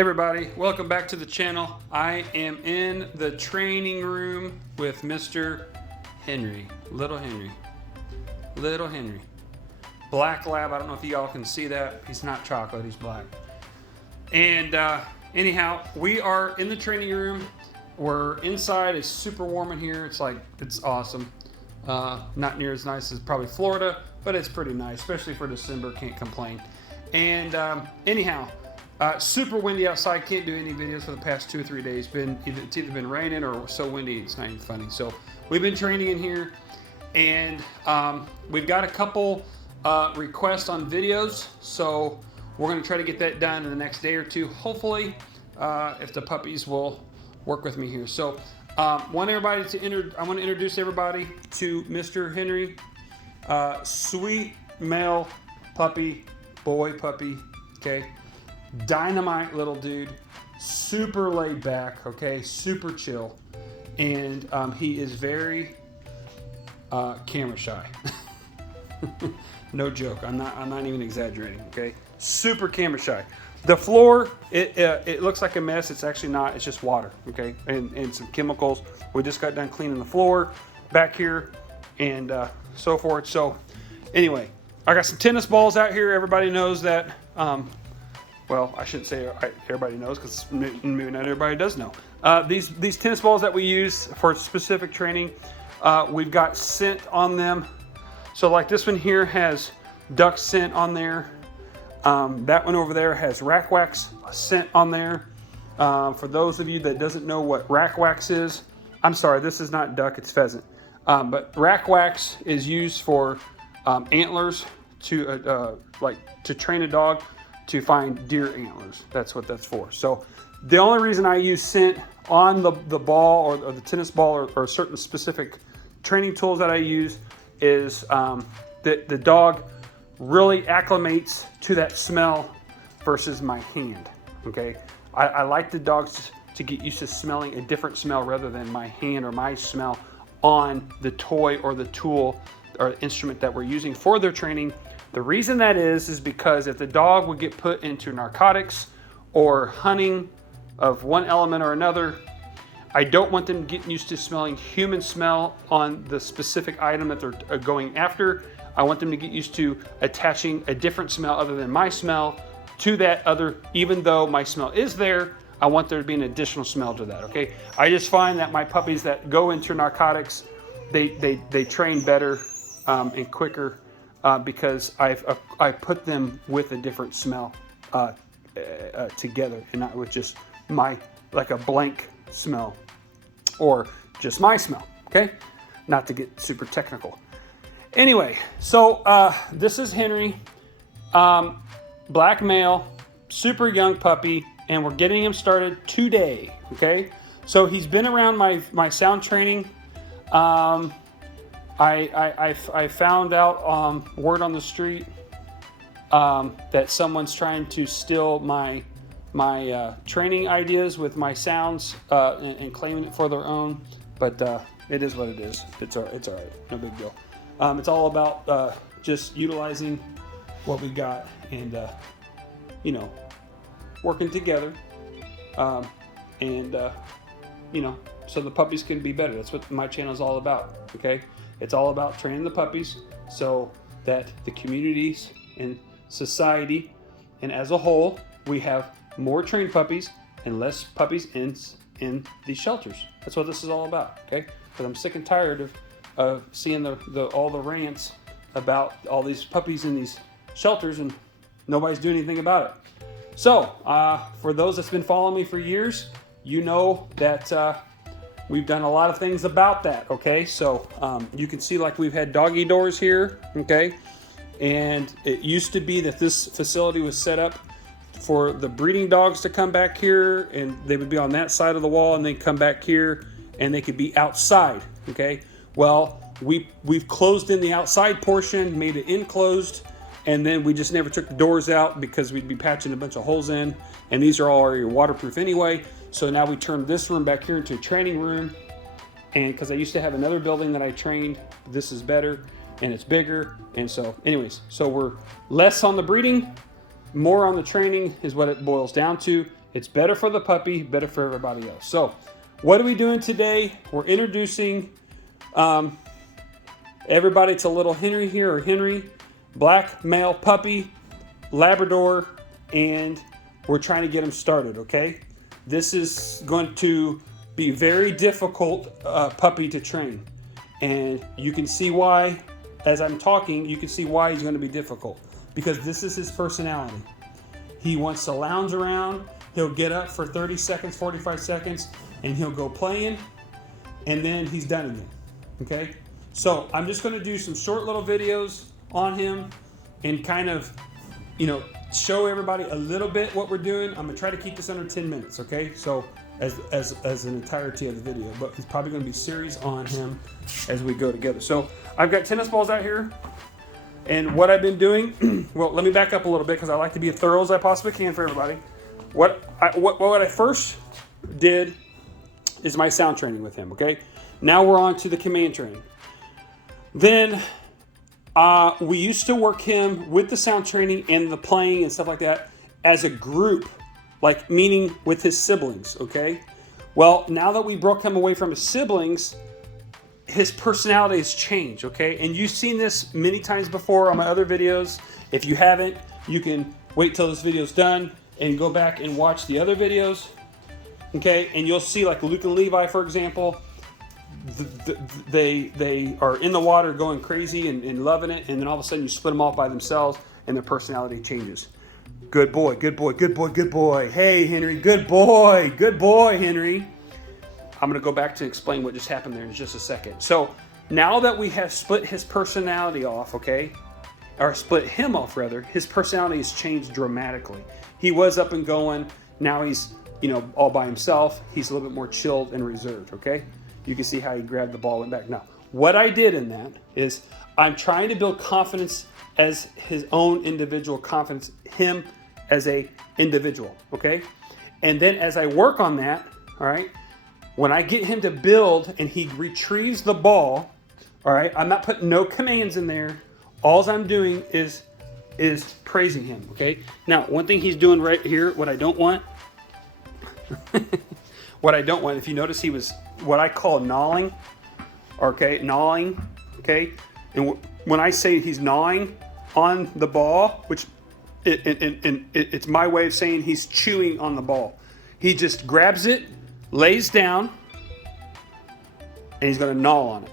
Hey everybody, welcome back to the channel. I am in the training room with Mr. Henry, Little Henry. Black lab, I don't know if y'all can see that. He's not chocolate, he's black. And anyhow, we are in the training room. We're inside, it's super warm in here. It's awesome. Not near as nice as probably Florida, but it's pretty nice, especially for December, can't complain. And anyhow, super windy outside. Can't do any videos for the past 2 or 3 days. It's either been raining or so windy it's not even funny. So we've been training in here, and we've got a couple requests on videos. So we're going to try to get that done in the next day or two, hopefully, if the puppies will work with me here. So I want to introduce everybody to Mr. Henry, sweet male puppy, boy puppy. Okay. Dynamite little dude, super laid back, okay, super chill, and he is very camera shy. No joke, I'm not even exaggerating, okay, super camera shy. The floor, it looks like a mess. It's actually not. It's just water, okay, and some chemicals. We just got done cleaning the floor back here and so forth. So anyway, I got some tennis balls out here. Everybody knows that. Well, I shouldn't say everybody knows, because maybe not everybody does know. These tennis balls that we use for specific training, we've got scent on them. So like this one here has duck scent on there. That one over there has rack wax scent on there. For those of you that doesn't know what rack wax is, I'm sorry, this is not duck, it's pheasant. But rack wax is used for antlers to train a dog to find deer antlers. That's what that's for. So the only reason I use scent on the ball or the tennis ball or certain specific training tools that I use is that the dog really acclimates to that smell versus my hand. Okay, I like the dogs to get used to smelling a different smell rather than my hand or my smell on the toy or the tool or instrument that we're using for their training. The reason that is because if the dog would get put into narcotics or hunting of one element or another, I don't want them getting used to smelling human smell on the specific item that they're going after. I want them to get used to attaching a different smell other than my smell to that other. Even though my smell is there, I want there to be an additional smell to that, okay? I just find that my puppies that go into narcotics, they train better and quicker. Because I put them with a different smell together, and not with just like a blank smell or just my smell. Okay, not to get super technical. Anyway, so this is Henry, black male, super young puppy, and we're getting him started today. Okay, so he's been around my sound training. I found out word on the street that someone's trying to steal my training ideas with my sounds and claiming it for their own. But it is what it is. It's all right. No big deal. It's all about just utilizing what we got and working together so the puppies can be better. That's what my channel is all about. Okay. It's all about training the puppies so that the communities and society and as a whole, we have more trained puppies and less puppies in these shelters. That's what this is all about, okay? Because I'm sick and tired of seeing all the rants about all these puppies in these shelters and nobody's doing anything about it. So, for those that's been following me for years, you know that we've done a lot of things about that, okay? So you can see like we've had doggy doors here, okay? And it used to be that this facility was set up for the breeding dogs to come back here, and they would be on that side of the wall, and they'd come back here, and they could be outside, okay? Well, we've closed in the outside portion, made it enclosed, and then we just never took the doors out because we'd be patching a bunch of holes in, and these are all already waterproof anyway. So now we turned this room back here into a training room, and because I used to have another building that I trained, this is better and it's bigger. And so anyways, so we're less on the breeding more on the training is what it boils down to. It's better for the puppy, better for everybody else. So what are we doing today? We're introducing everybody to little Henry here, or Henry, black male puppy, Labrador, and we're trying to get him started, okay? This is going to be very difficult puppy to train. And you can see why, as I'm talking, you can see why he's going to be difficult. Because this is his personality. He wants to lounge around. He'll get up for 30 seconds, 45 seconds, and he'll go playing, and then he's done again, okay? So I'm just going to do some short little videos on him and kind of, show everybody a little bit what we're doing. I'm going to try to keep this under 10 minutes, okay? So as an entirety of the video, but it's probably going to be series on him as we go together. So I've got tennis balls out here, and what I've been doing, well, let me back up a little bit because I like to be as thorough as I possibly can for everybody. What I first did is my sound training with him, okay? Now we're on to the command training. Then we used to work him with the sound training and the playing and stuff like that as a group, like meaning with his siblings, okay? Well, now that we broke him away from his siblings, his personality has changed, okay? And you've seen this many times before on my other videos. If you haven't, you can wait till this video's done and go back and watch the other videos, okay? And you'll see, like Luke and Levi, for example, they are in the water going crazy and loving it, and then all of a sudden you split them off by themselves and their personality changes. Good boy, good boy, good boy, good boy. Hey, Henry, good boy, Henry. I'm going to go back to explain what just happened there in just a second. So now that we have split his personality off, okay, or split him off rather, his personality has changed dramatically. He was up and going. Now he's, all by himself. He's a little bit more chilled and reserved, okay? You can see how he grabbed the ball and went back. Now, what I did in that is I'm trying to build confidence as his own individual confidence, him as a individual, okay? And then as I work on that, all right, when I get him to build and he retrieves the ball, all right, I'm not putting no commands in there. All I'm doing is praising him, okay? Now, one thing he's doing right here, what I don't want, if you notice, he was what I call gnawing, okay? Gnawing, okay? And when I say he's gnawing on the ball, which it's my way of saying he's chewing on the ball. He just grabs it, lays down, and he's going to gnaw on it,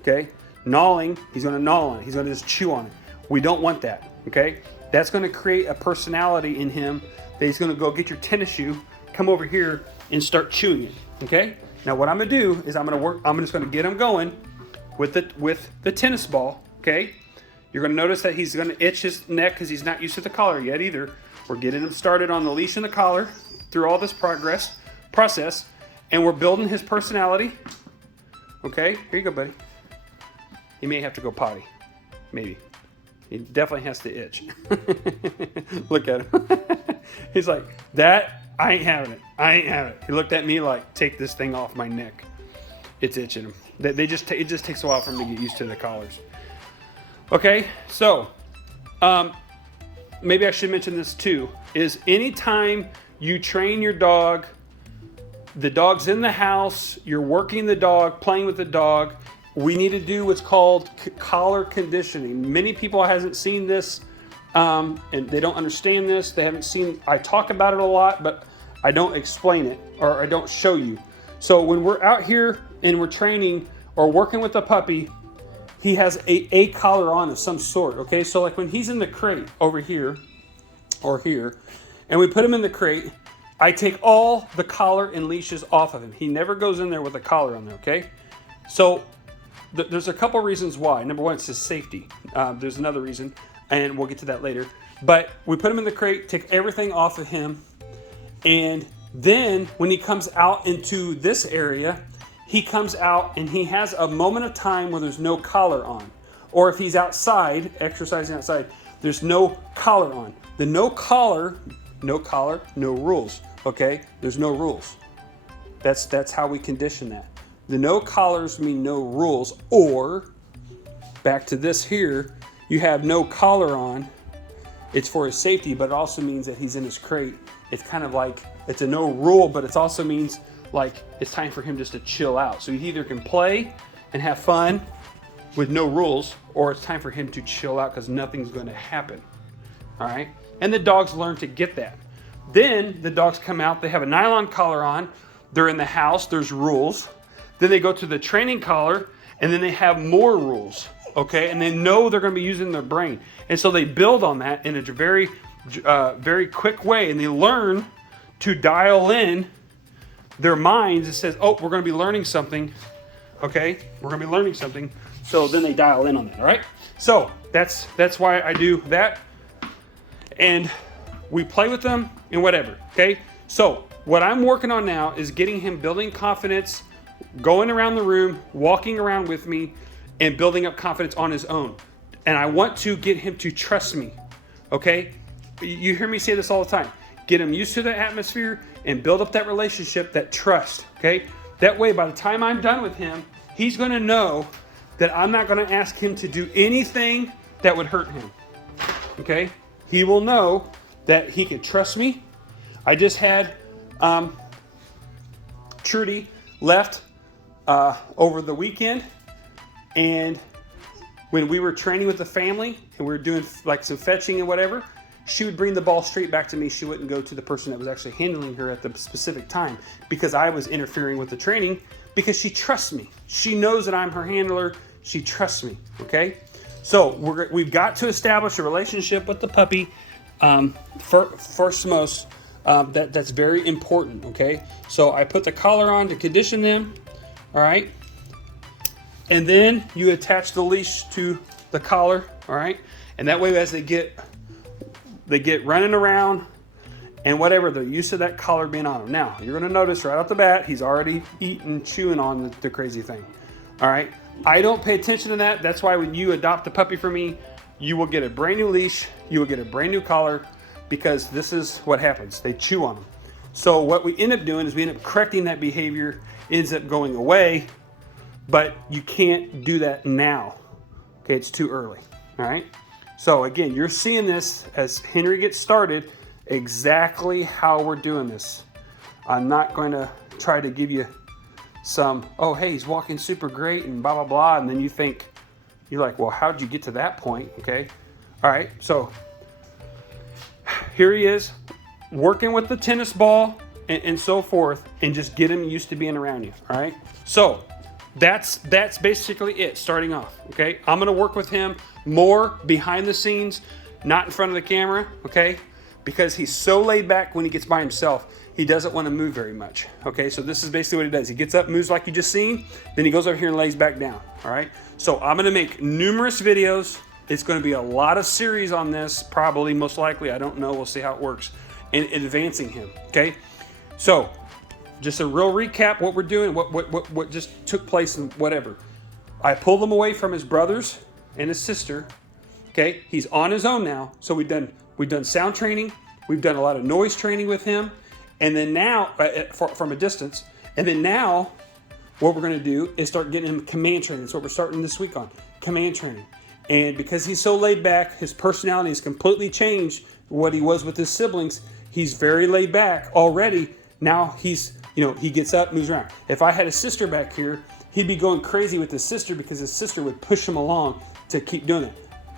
okay? Gnawing, he's going to gnaw on it. He's going to just chew on it. We don't want that, okay? That's going to create a personality in him that he's going to go get your tennis shoe, come over here, and start chewing it, okay? Now what I'm going to do is I'm just going to get him going with the tennis ball, okay? You're going to notice that he's going to itch his neck because he's not used to the collar yet either. We're getting him started on the leash and the collar through all this process, and we're building his personality. Okay, here you go, buddy. He may have to go potty, maybe. He definitely has to itch. Look at him. He's like, that, I ain't having it. He looked at me like, take this thing off my neck. It's itching him. It just takes a while for him to get used to the collars. Okay, so maybe I should mention this too, is anytime you train your dog, the dog's in the house, you're working the dog, playing with the dog, we need to do what's called collar conditioning. Many people haven't seen this, and they don't understand this. They haven't seen, I talk about it a lot, but I don't explain it, or I don't show you. So when we're out here and we're training or working with a puppy, he has a collar on of some sort, okay? So like when he's in the crate over here or here, and we put him in the crate, I take all the collar and leashes off of him. He never goes in there with a collar on there, okay? So there's a couple reasons why. Number one, it's his safety. There's another reason, and we'll get to that later. But we put him in the crate, take everything off of him, and then when he comes out into this area, he comes out and he has a moment of time where there's no collar on. Or if he's outside, exercising outside, there's no collar on. The no collar, no rules, okay? There's no rules. That's how we condition that. The no collars mean no rules, or back to this here, you have no collar on it's for his safety, but it also means that he's in his crate. It's kind of like, it's a no rule, but it also means like it's time for him just to chill out. So he either can play and have fun with no rules, or it's time for him to chill out because nothing's going to happen. All right. And the dogs learn to get that. Then the dogs come out, they have a nylon collar on, they're in the house, there's rules. Then they go to the training collar, and then they have more rules, okay? And they know they're going to be using their brain. And so they build on that in a very, very quick way, and they learn to dial in their minds. It says, oh, we're going to be learning something, okay? We're going to be learning something. So then they dial in on that, all right? So that's why I do that. And we play with them and whatever, okay? So what I'm working on now is getting him building confidence, going around the room, walking around with me, and building up confidence on his own. And I want to get him to trust me, okay? You hear me say this all the time. Get him used to the atmosphere and build up that relationship, that trust, okay? That way, by the time I'm done with him, he's going to know that I'm not going to ask him to do anything that would hurt him, okay? He will know that he can trust me. I just had Trudy left over the weekend, and when we were training with the family and we were doing like some fetching and whatever, she would bring the ball straight back to me. She wouldn't go to the person that was actually handling her at the specific time because I was interfering with the training, because she trusts me. She knows that I'm her handler. She trusts me, okay? So we've got to establish a relationship with the puppy. First most, that's very important, okay? So I put the collar on to condition them, all right? And then you attach the leash to the collar, all right? And that way, as they get running around and whatever, they're used to that collar being on them. Now, you're gonna notice right off the bat, he's already eating, chewing on the crazy thing, all right? I don't pay attention to that. That's why when you adopt a puppy from me, you will get a brand new leash, you will get a brand new collar, because this is what happens. They chew on them. So what we end up doing is we end up correcting that behavior, ends up going away, but you can't do that now. Okay, it's too early, all right? So again, you're seeing this as Henry gets started, exactly how we're doing this. I'm not going to try to give you some, oh, hey, he's walking super great and blah, blah, blah, and then you think, you're like, well, how'd you get to that point, okay? All right, so here he is, working with the tennis ball and so forth, and just get him used to being around you, all right? So that's basically it, starting off, okay? I'm gonna work with him more behind the scenes, not in front of the camera, okay? Because he's so laid back when he gets by himself, he doesn't want to move very much, okay? So this is basically what he does. He gets up, moves like you just seen, then he goes over here and lays back down, all right? So I'm gonna make numerous videos. It's gonna be a lot of series on this, probably, most likely, I don't know, we'll see how it works, in advancing him, okay? So, just a real recap, what we're doing, what just took place and whatever. I pulled him away from his brothers and his sister, okay? He's on his own now, so we've done sound training, we've done a lot of noise training with him, and then now, from a distance, and then now, what we're gonna do is start getting him command training. That's what we're starting this week on, command training. And because he's so laid back, his personality has completely changed what he was with his siblings. He's very laid back already. Now he's, he gets up, moves around. If I had a sister back here, he'd be going crazy with his sister because his sister would push him along to keep doing it.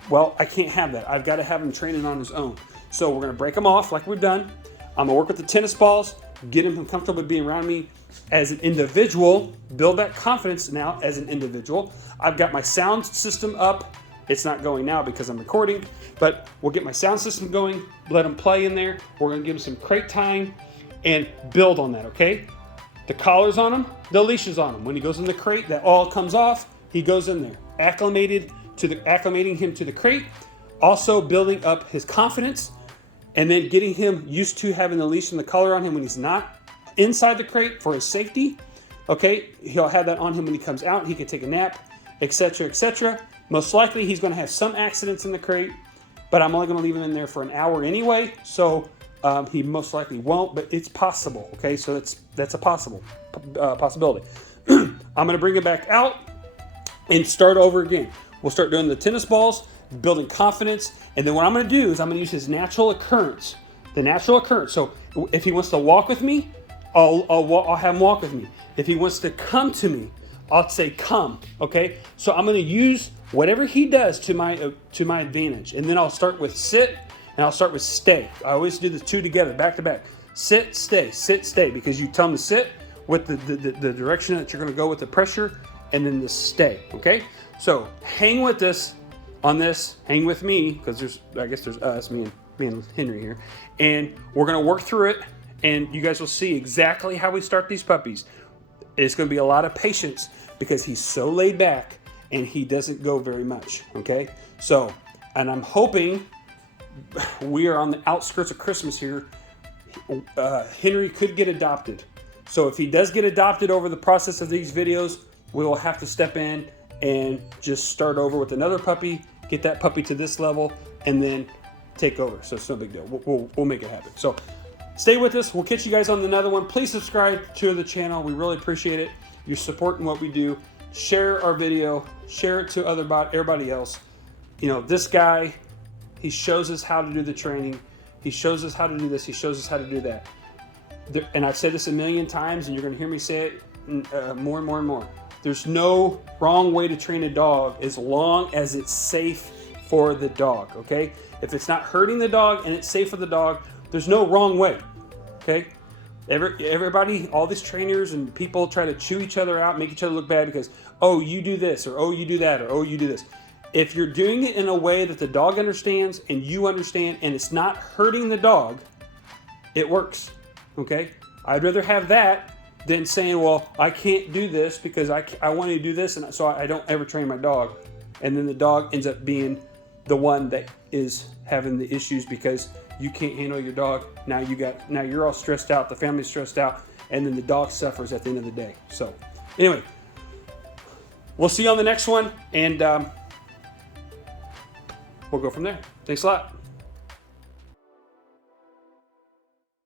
Well, I can't have that. I've got to have him training on his own. So we're going to break him off like we've done. I'm going to work with the tennis balls, get him comfortable with being around me as an individual, build that confidence now as an individual. I've got my sound system up. It's not going now because I'm recording, but we'll get my sound system going, let him play in there. We're going to give him some crate tying and build on that, okay? The collar's on him, the leash is on him. When he goes in the crate, that all comes off, he goes in there. Acclimating him to the crate, also building up his confidence, and then getting him used to having the leash and the collar on him when he's not inside the crate for his safety. Okay, he'll have that on him when he comes out. He can take a nap, etc., etc. Most likely he's going to have some accidents in the crate, but I'm only going to leave him in there for an hour anyway, so he most likely won't, but it's possible. Okay, so that's a possibility. I'm going to bring him back out and start over again. We'll start doing the tennis balls. building confidence. And then what I'm going to do is I'm going to use his natural occurrence, the natural occurrence. So if he wants to walk with me, I'll have him walk with me. If he wants to come to me, I'll say come. Okay. So I'm going to use whatever he does to my advantage. And then I'll start with sit and I'll start with stay. I always do the two together, back to back. Sit, stay, because you tell him to sit with the direction that you're going to go with the pressure, and then the stay. Okay. So hang with this on this. Hang with me, because I guess there's us, me and Henry here, and we're going to work through it. And you guys will see exactly how we start these puppies. It's going to be a lot of patience because he's so laid back and he doesn't go very much. Okay. So, and I'm hoping we are on the outskirts of Christmas here. Henry could get adopted. So if he does get adopted over the process of these videos, we will have to step in and just start over with another puppy, get that puppy to this level, and then take over. So it's no big deal. We'll make it happen. So stay with us. We'll catch you guys on another one. Please subscribe to the channel. We really appreciate it. You're supporting what we do. Share our video. Share it to everybody else. You know, this guy, he shows us how to do the training. He shows us how to do this. He shows us how to do that. And I've said this a million times, and you're going to hear me say it more and more and more. There's no wrong way to train a dog as long as it's safe for the dog, okay? If it's not hurting the dog and it's safe for the dog, there's no wrong way, okay? Everybody, all these trainers and people try to chew each other out, make each other look bad because, oh, you do this, or oh, you do that, or oh, you do this. If you're doing it in a way that the dog understands and you understand and it's not hurting the dog, it works, okay? I'd rather have that than saying, well, I can't do this because I want to do this, and so I don't ever train my dog. And then the dog ends up being the one that is having the issues because you can't handle your dog. Now you're all stressed out, the family's stressed out, and then the dog suffers at the end of the day. So anyway, we'll see you on the next one, and we'll go from there. Thanks a lot.